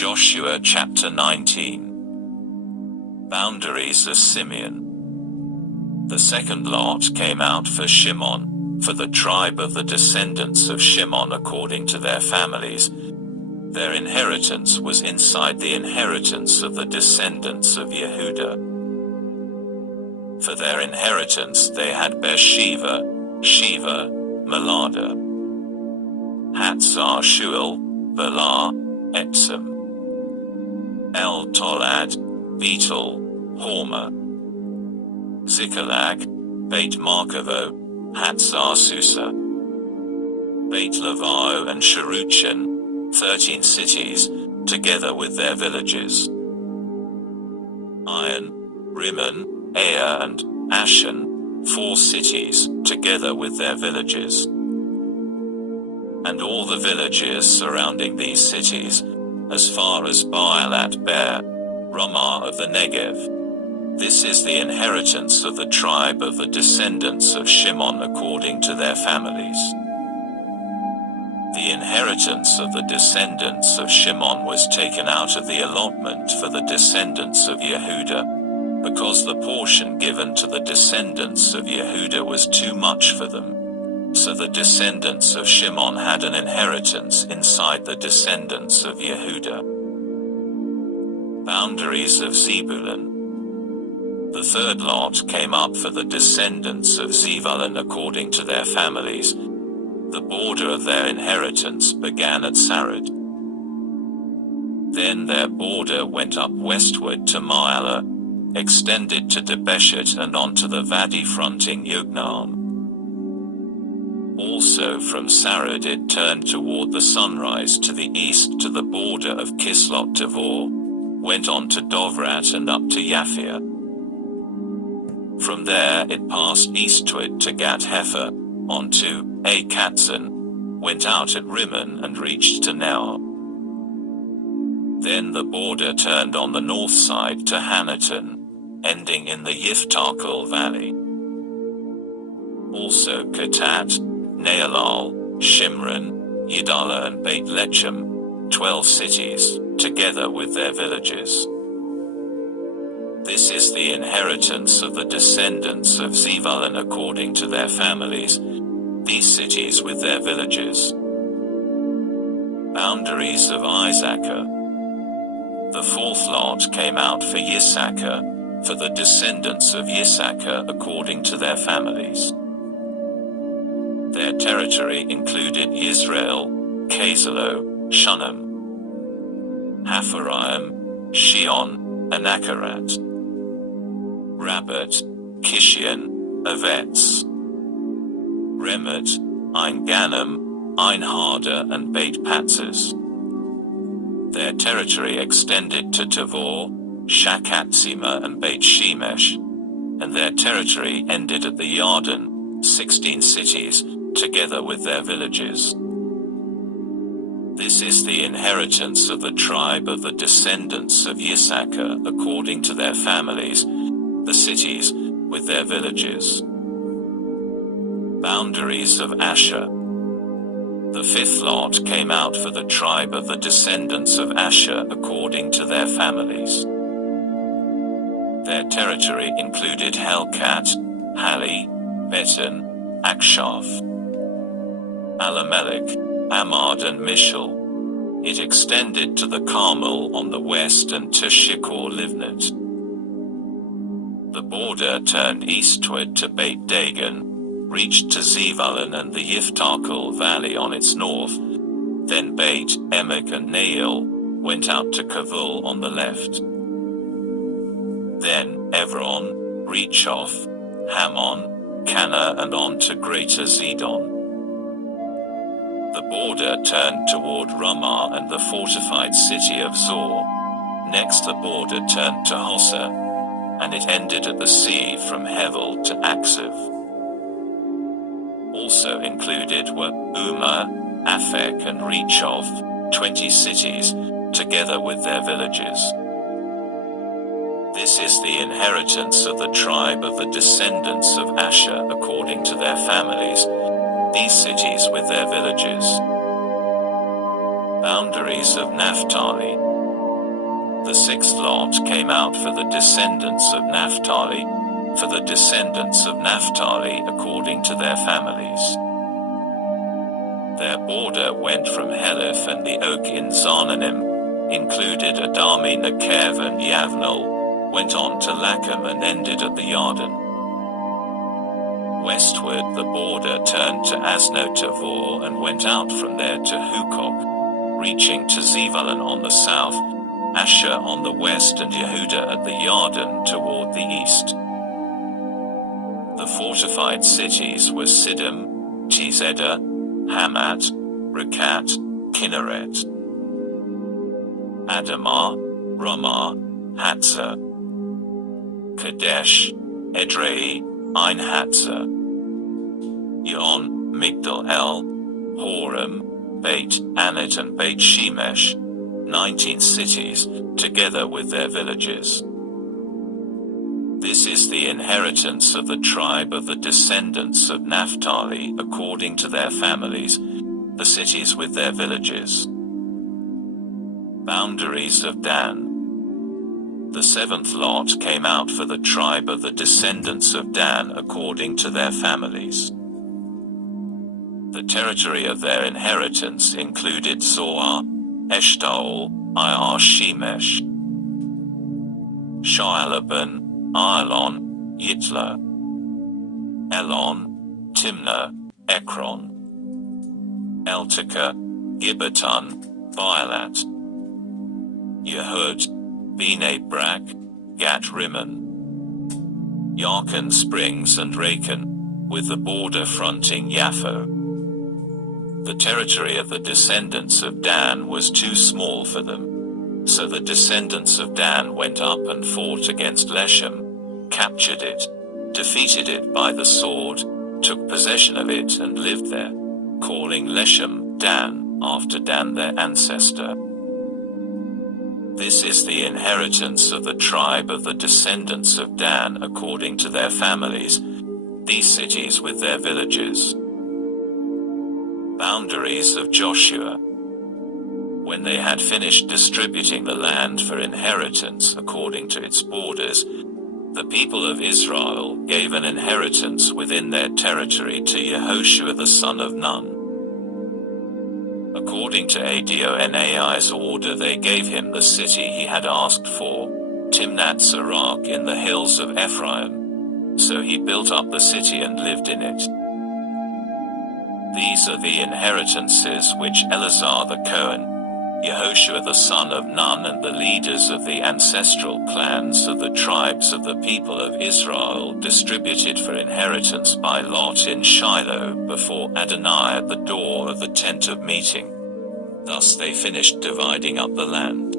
Joshua chapter 19. Boundaries of Simeon. The second lot came out for Shimon, for the tribe of the descendants of Shimon according to their families. Their inheritance was inside the inheritance of the descendants of Yehuda. For their inheritance they had Beersheba, Sheva, Melada, Hatzar Shual, Belah, Epsom, El Tolad, Beetle, Hormah, Ziklag, Beit Markavo, Hatzar Susa, Beit Levo and Sharuchin, 13 cities, together with their villages. Iron, Rimmon, Aya and Ashan, 4 cities, together with their villages. And all the villages surrounding these cities, as far as Baalat Beer, Ramah of the Negev. This is the inheritance of the tribe of the descendants of Shimon according to their families. The inheritance of the descendants of Shimon was taken out of the allotment for the descendants of Yehuda, because the portion given to the descendants of Yehuda was too much for them. So the descendants of Shimon had an inheritance inside the descendants of Yehuda. Boundaries of Zebulun. The third lot came up for the descendants of Zebulun according to their families. The border of their inheritance began at Sarid. Then their border went up westward to Maalah, extended to Debeshet and on to the valley fronting Yokneam. Also from Sarid it turned toward the sunrise to the east to the border of Kislot Tavor, went on to Dovrat and up to Yaphia. From there it passed eastward to Gat Hefer, on to Akatzon, went out at Rimmon and reached to Neo. Then the border turned on the north side to Hanaton, ending in the Yiftachal valley. Also Katat, Nealal, Shimron, Yidala and Beit Lechem, 12 cities, together with their villages. This is the inheritance of the descendants of Zebulun according to their families, these cities with their villages. Boundaries of Issachar. The fourth lot came out for Issachar, for the descendants of Issachar according to their families. Their territory included Yisrael, Kezelo, Shunem, Hapharaim, Shion, Anakarat, Rabbit, Kishion, Avetz, Remot, Ein Ganim, Ein Harda and Beit Patzes. Their territory extended to Tavor, Shakatzima and Beit Shemesh, and their territory ended at the Yarden, 16 cities, together with their villages. This is the inheritance of the tribe of the descendants of Issachar according to their families, the cities, with their villages. Boundaries of Asher. The fifth lot came out for the tribe of the descendants of Asher according to their families. Their territory included Helkat, Hali, Beton, Akshaf, Alamelech, Amad and Mishal. It extended to the Carmel on the west and to Shikor Livnat. The border turned eastward to Beit Dagon, reached to Zebulun and the Yiftachal valley on its north, then Beit Emek and Nael, went out to Kavul on the left. Then Evron, Rechoth, Hammon, Cana and on to Greater Zidon. The border turned toward Ramah and the fortified city of Zor. Next the border turned to Hosa, and it ended at the sea from Hevel to Aksiv. Also included were Umah, Aphek and Rechoth, 20 cities, together with their villages. This is the inheritance of the tribe of the descendants of Asher according to their families, these cities with their villages. Boundaries of Naphtali. The sixth lot came out for the descendants of Naphtali, according to their families. Their border went from Heleph and the oak in Zaananim, included Adami, Nekev and Yavnel, went on to Lacham and ended at the Yarden. Westward the border turned to Aznotavor and went out from there to Hukok, reaching to Zebulun on the south, Asher on the west and Yehuda at the Yarden toward the east. The fortified cities were Siddim, Tizeddah, Hamat, Rakat, Kinneret, Adamah, Ramah, Hatzah, Kadesh, Edrei, Ein Hatzah, Yon, Migdal El, Horem, Beit Anat and Beit Shemesh, 19 cities, together with their villages. This is the inheritance of the tribe of the descendants of Naphtali according to their families, the cities with their villages. Boundaries of Dan. The seventh lot came out for the tribe of the descendants of Dan according to their families. The territory of their inheritance included Zoar, Eshtaol, Ir Shemesh, Sha'alaban, Ayalon, Yitla, Elon, Timnah, Ekron, Eltekeh, Gibbetun, Baalat, Yehud, Bene Brak, Gat Rimmon, Yarkon Springs and Rakan, with the border fronting Yaffo. The territory of the descendants of Dan was too small for them, so the descendants of Dan went up and fought against Leshem, captured it, defeated it by the sword, took possession of it and lived there, calling Leshem Dan, after Dan their ancestor. This is the inheritance of the tribe of the descendants of Dan according to their families, these cities with their villages. Boundaries of Joshua. When they had finished distributing the land for inheritance according to its borders, the people of Israel gave an inheritance within their territory to Yehoshua the son of Nun. According to Adonai's order, they gave him the city he had asked for, Timnath-Serach in the hills of Ephraim. So he built up the city and lived in it. These are the inheritances which Eleazar the Cohen, Yehoshua the son of Nun and the leaders of the ancestral clans of the tribes of the people of Israel distributed for inheritance by lot in Shiloh before Adonai at the door of the tent of meeting. Thus they finished dividing up the land.